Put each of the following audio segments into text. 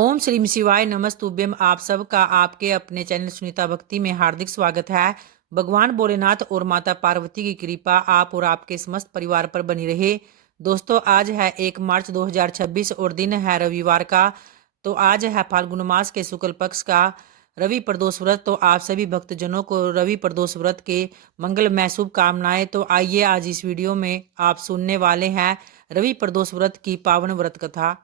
ओम श्री शिवाय नमस्तुभ्यम। आप सबका आपके अपने चैनल सुनीता भक्ति में हार्दिक स्वागत है। भगवान भोलेनाथ और माता पार्वती की कृपा आप और आपके समस्त परिवार पर बनी रहे। दोस्तों, आज है 1 मार्च 2026 और दिन है रविवार का। तो आज है फाल्गुन मास के शुक्ल पक्ष का रवि प्रदोष व्रत। तो आप सभी भक्तजनों को रवि प्रदोष व्रत के मंगलमय शुभकामनाएं। तो आइए आज इस वीडियो में आप सुनने वाले हैं रवि प्रदोष व्रत की पावन व्रत कथा।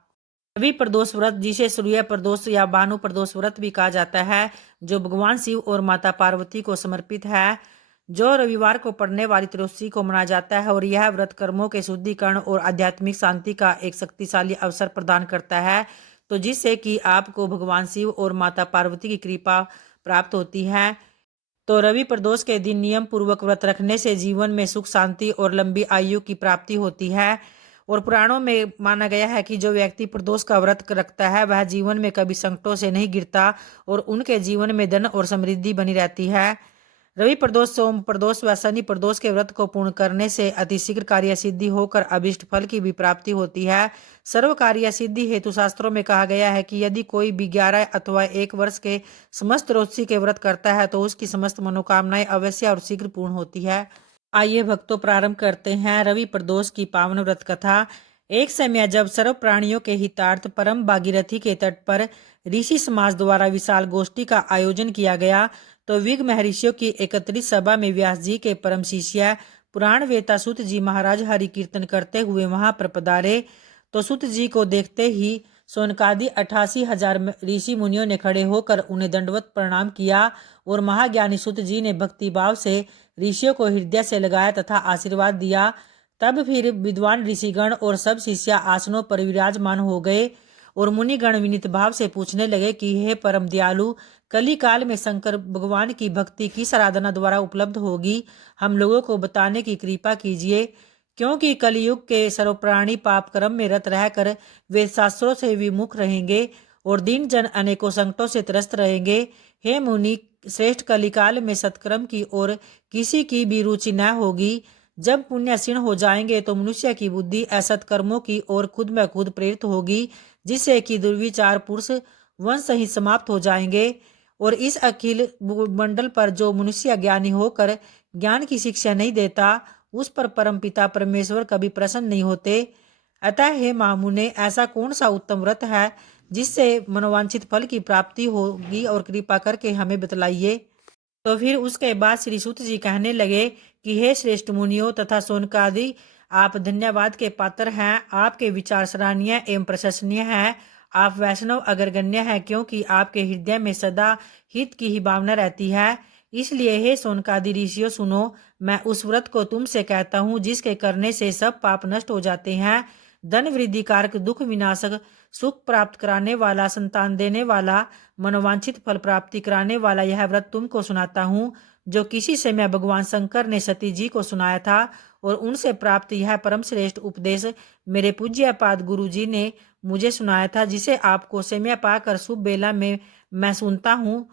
रवि प्रदोष व्रत, जिसे सूर्य प्रदोष या भानु प्रदोष व्रत भी कहा जाता है, जो भगवान शिव और माता पार्वती को समर्पित है, जो रविवार को पड़ने वाली त्रयोदशी को मनाया जाता है। और यह व्रत कर्मों के शुद्धिकरण और आध्यात्मिक शांति का एक शक्तिशाली अवसर प्रदान करता है, तो जिससे कि आपको भगवान शिव और माता पार्वती की कृपा प्राप्त होती है। तो रवि प्रदोष के दिन नियम पूर्वक व्रत रखने से जीवन में सुख शांति और लंबी आयु की प्राप्ति होती है। और पुराणों में माना गया है कि जो व्यक्ति प्रदोष का व्रत रखता है वह जीवन में कभी संकटों से नहीं गिरता और उनके जीवन में धन और समृद्धि बनी रहती है। रवि प्रदोष, सोम प्रदोष व शनि प्रदोष के व्रत को पूर्ण करने से अतिशीघ्र कार्य सिद्धि होकर अभिष्ट फल की भी प्राप्ति होती है। सर्व कार्य सिद्धि हेतु शास्त्रों में कहा गया है कि यदि कोई भी 11 अथवा 1 वर्ष के समस्त रोजसी के व्रत करता है तो उसकी समस्त मनोकामनाएं अवश्य और शीघ्र पूर्ण होती है। आइए भक्तों, प्रारंभ करते हैं रवि प्रदोष की पावन व्रत कथा। एक समय जब सर्व प्राणियों के हितार्थ परम भागीरथी के तट पर ऋषि समाज द्वारा विशाल गोष्ठी का आयोजन किया गया, तो विग महर्षियों की एकत्रित सभा में व्यास जी के परम शिष्य पुराण वेता सूत जी महाराज हरि कीर्तन करते हुए वहां पर पधारे। तो सूत जी को देखते ही सोनकादि 88,000 ऋषि मुनियों ने खड़े होकर उन्हें दंडवत प्रणाम किया और महाज्ञानी सूत जी ने भक्ति भाव से ऋषियों को हृदय से लगाया तथा आशीर्वाद दिया। तब फिर विद्वान ऋषिगण और सब शिष्य आसनों पर विराजमान हो गए और मुनिगण विनीत भाव से पूछने लगे कि हे परम दयालु, कली काल में शंकर भगवान की भक्ति किस आराधना द्वारा उपलब्ध होगी, हम लोगों को बताने की कृपा कीजिए, क्योंकि कलयुग के सर्व प्राणी पाप कर्म में रत रहकर वेद शास्त्रों से विमुख रहेंगे और दीन जन अनेकों संकटों से त्रस्त रहेंगे। हे मुनि श्रेष्ठ, कलिकाल में सत्कर्म की ओर किसी की भी रुचि न होगी। जब पुण्य क्षीण हो जाएंगे तो मनुष्य की बुद्धि असत कर्मों की ओर खुद ब खुद प्रेरित होगी, जिससे कि दुर्विचार पुरुष वंश ही समाप्त हो जाएंगे। और इस अखिल मंडल पर जो मनुष्य ज्ञानी होकर ज्ञान की शिक्षा नहीं देता, उस पर परम पिता परमेश्वर कभी प्रसन्न नहीं होते। अतः हे महामुने, ऐसा कौन सा उत्तम व्रत है जिससे मनोवांछित फल की प्राप्ति होगी, और कृपा करके हमें बतलाइए। तो फिर उसके बाद श्री सूत जी कहने लगे कि हे श्रेष्ठ मुनियों तथा सोनकादि, आप धन्यवाद के पात्र हैं। आपके विचार सराहनीय एवं प्रशंसनीय हैं। आप वैष्णव अग्रगण्य हैं, क्योंकि आपके हृदय में सदा हित की ही भावना रहती है। इसलिए हे सोनकादि ऋषियों, सुनो, मैं उस व्रत को तुमसे कहता हूँ जिसके करने से सब पाप नष्ट हो जाते हैं। धन वृद्धि कारक, दुख विनाशक, सुख प्राप्त कराने वाला, संतान देने वाला, मनोवांछित फल प्राप्ति कराने वाला यह व्रत तुमको सुनाता हूँ, जो किसी समय भगवान शंकर ने सती जी को सुनाया था। और उनसे प्राप्त यह परम श्रेष्ठ उपदेश मेरे पूज्य पाद गुरु जी ने मुझे सुनाया था, जिसे आपको समय पाकर शुभ बेला में मैं सुनता हूँ।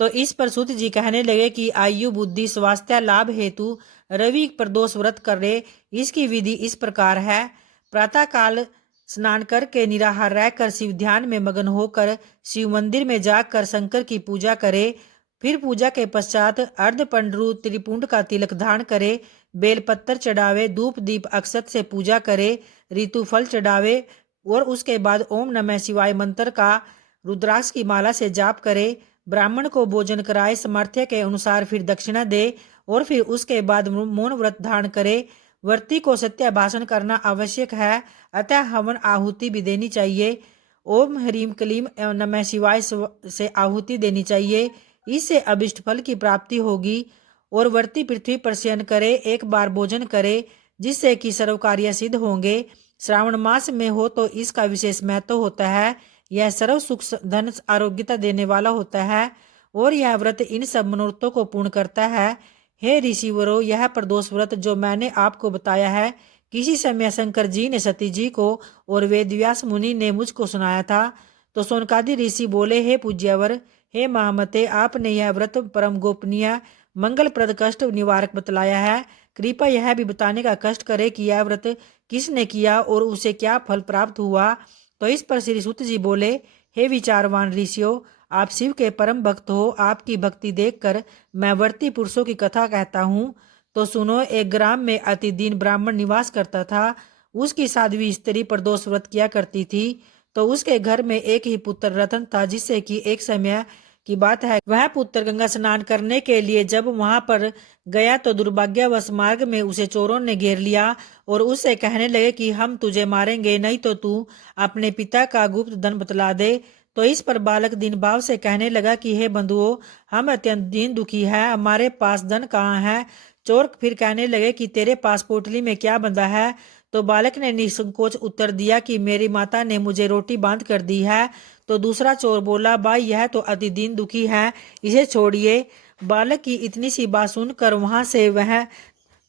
तो इस पर सूत जी कहने लगे कि आयु बुद्धि स्वास्थ्य लाभ हेतु रवि प्रदोष व्रत करे। इसकी विधि इस प्रकार है। प्रातः काल स्नान करके निराहार रहकर शिव ध्यान में मगन होकर शिव मंदिर में जाकर शंकर की पूजा करे। फिर पूजा के पश्चात अर्ध पंडरू त्रिपुंड का तिलक धारण करे, बेलपत्तर चढ़ावे, धूप दीप अक्षत से पूजा करे, ऋतु फल चढ़ावे और उसके बाद ओम नमः शिवाय मंत्र का रुद्राक्ष की माला से जाप करे। ब्राह्मण को भोजन कराए, सामर्थ्य के अनुसार फिर दक्षिणा दे और फिर उसके बाद मौन व्रत धारण करे। व्रती को सत्य भाषण करना आवश्यक है, अतः हवन आहुति भी देनी चाहिए। ओम ह्रीम क्लीम नमः शिवाय से आहुति देनी चाहिए। इससे अभिष्ट फल की प्राप्ति होगी। और व्रती पृथ्वी पर शयन करे, एक बार भोजन करे, जिससे कि सर्व कार्य सिद्ध होंगे। श्रावण मास में हो तो इसका विशेष महत्व होता है। यह सर्व सुख धन आरोग्यता देने वाला होता है और यह व्रत इन सब मनोरथों को पूर्ण करता है। हे ऋषिवरों, यह प्रदोष व्रत जो मैंने आपको बताया है, किसी समय शंकर जी ने सती जी को और वेदव्यास मुनि ने मुझको सुनाया था। तो सोनकादि ऋषि बोले, हे पूज्यवर, हे महामते, आपने यह व्रत परम गोपनीय मंगलप्रद कष्ट निवारक बतलाया है। कृपया यह भी बताने का कष्ट करे कि यह व्रत किसने किया और उसे क्या फल प्राप्त हुआ। तो इस पर श्री सूत जी बोले, हे विचारवान ऋषियों, आप शिव के परम भक्त हो, आपकी भक्ति देखकर मैं व्रती पुरुषों की कथा कहता हूँ। तो सुनो, एक ग्राम में अति दीन ब्राह्मण निवास करता था। उसकी साध्वी स्त्री प्रदोष व्रत किया करती थी। तो उसके घर में एक ही पुत्र रतन था, जिससे कि एक समय की बात है, वह पुत्र गंगा स्नान करने के लिए जब वहां पर गया तो दुर्भाग्यवश मार्ग में उसे चोरों ने घेर लिया और उससे कहने लगे कि हम तुझे मारेंगे, नहीं तो तू अपने पिता का गुप्त धन बतला दे। तो इस पर बालक दीन भाव से कहने लगा कि हे बंधुओं, हम अत्यंत दीन दुखी है, हमारे पास धन कहाँ है। चोर फिर कहने लगे कि तेरे पास पोटली में क्या बंधा है। तो बालक ने निसंकोच उत्तर दिया कि मेरी माता ने मुझे रोटी बांध कर दी है। तो दूसरा चोर बोला, भाई यह तो अति दीन दुखी है, इसे छोड़िए। बालक की इतनी सी बात सुनकर वहां से वह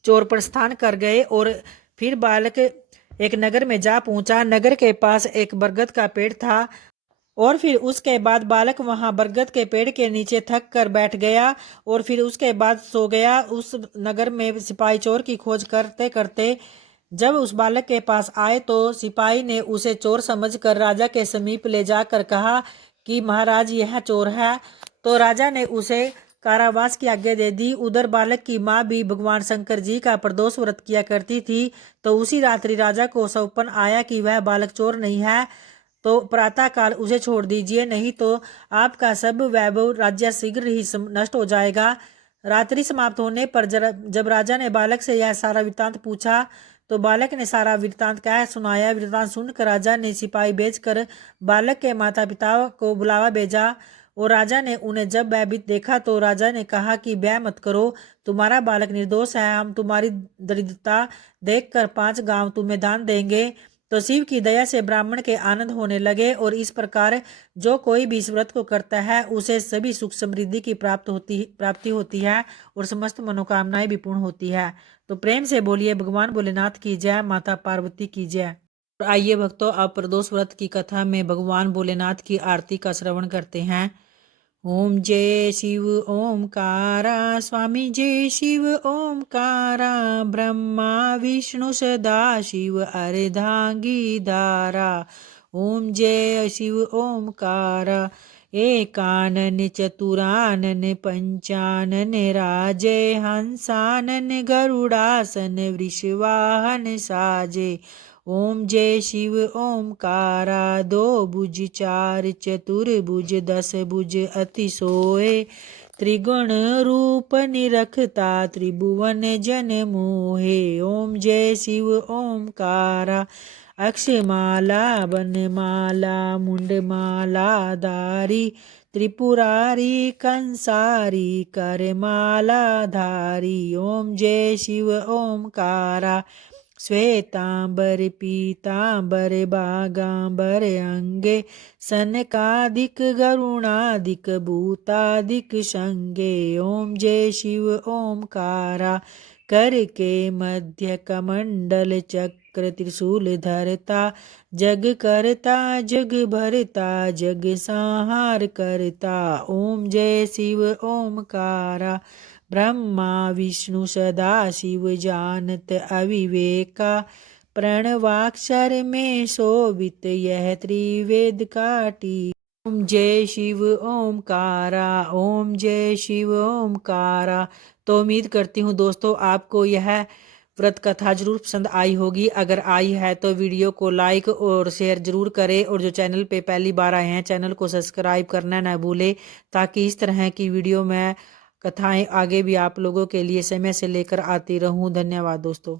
चोर प्रस्थान कर गए और फिर बालक एक नगर में जा पहुंचा। नगर के पास एक बरगद का पेड़ था और फिर उसके बाद बालक वहां बरगद के पेड़ के नीचे थक कर बैठ गया और फिर उसके बाद सो गया। उस नगर में सिपाही चोर की खोज करते करते जब उस बालक के पास आए तो सिपाही ने उसे चोर समझकर राजा के समीप ले जाकर कहा कि महाराज यह चोर है। तो राजा ने उसे कारावास की आज्ञा दे दी। उधर बालक की माँ भी भगवान शंकर जी का प्रदोष व्रत किया करती थी। तो उसी रात्रि राजा को सौपन आया कि वह बालक चोर नहीं है, तो प्रातः काल उसे छोड़ दीजिए, नहीं तो आपका सब वैभव राज्य शीघ्र ही नष्ट हो जाएगा। रात्रि समाप्त होने पर जब राजा ने बालक से यह सारा वृत्तांत पूछा तो बालक ने सारा वृत्तांत कह सुनाया। वृत्तांत सुनकर राजा ने सिपाही भेजकर बालक के माता पिता को बुलावा भेजा और राजा ने उन्हें जब भयभीत देखा तो राजा ने कहा कि भय मत करो, तुम्हारा बालक निर्दोष है, हम तुम्हारी दरिद्रता देखकर 5 गांव तुम्हें दान देंगे। तो शिव की दया से ब्राह्मण के आनंद होने लगे और इस प्रकार जो कोई भी इस व्रत को करता है उसे सभी सुख समृद्धि की प्राप्ति होती है और समस्त मनोकामनाएं भी पूर्ण होती है। तो प्रेम से बोलिए भगवान भोलेनाथ की जय, माता पार्वती की जय। और आइए भक्तों, अब प्रदोष व्रत की कथा में भगवान भोलेनाथ की आरती का श्रवण करते हैं। ओम जय शिव ओमकारा, स्वामी जय शिव ओमकारा, ब्रह्मा विष्णु सदा शिव अर्धांगी धारा। ओम जय शिव ओमकारा, एकानन चतुरानन पंचानन, राजे हंसानन गरुड़ासन वृषवाहन साजे। ओम जय शिव ओमकारा, 2 भुज 4 चतुर्भुज 10 भुज अति सोए, त्रिगुण रूप निरखता त्रिभुवन जन मोहे। ओम जय शिव ओमकारा, अक्षमाला वनमाला मुंडमाला धारी, त्रिपुरारी कंसारी करमाला धारी। ओम जय शिव ओमकारा, श्वेतांबर पीतांबर बागांबर अंगे, सनकादिक गरुणादिक भूतादिक संगे। ओम जय शिव ओमकारा, कर के मध्य कमंडल चक्र त्रिशूल धरता, जग करता जग भरता जग संहार करता। ओम जय शिव ओमकारा, ब्रह्मा विष्णु सदा शिव जानत अविवेका, प्रणवाक्षर में शोभित यह त्रिवेद काटी। ओम जय शिव ओमकारा, ओम जय शिव ओमकारा। तो उम्मीद करती हूँ दोस्तों आपको यह व्रत कथा जरूर पसंद आई होगी। अगर आई है तो वीडियो को लाइक और शेयर जरूर करें और जो चैनल पे पहली बार आए हैं चैनल को सब्सक्राइब करना ना भूलें, ताकि इस तरह की वीडियो मैं कथाएं आगे भी आप लोगों के लिए समय से लेकर आती रहूं। धन्यवाद दोस्तों।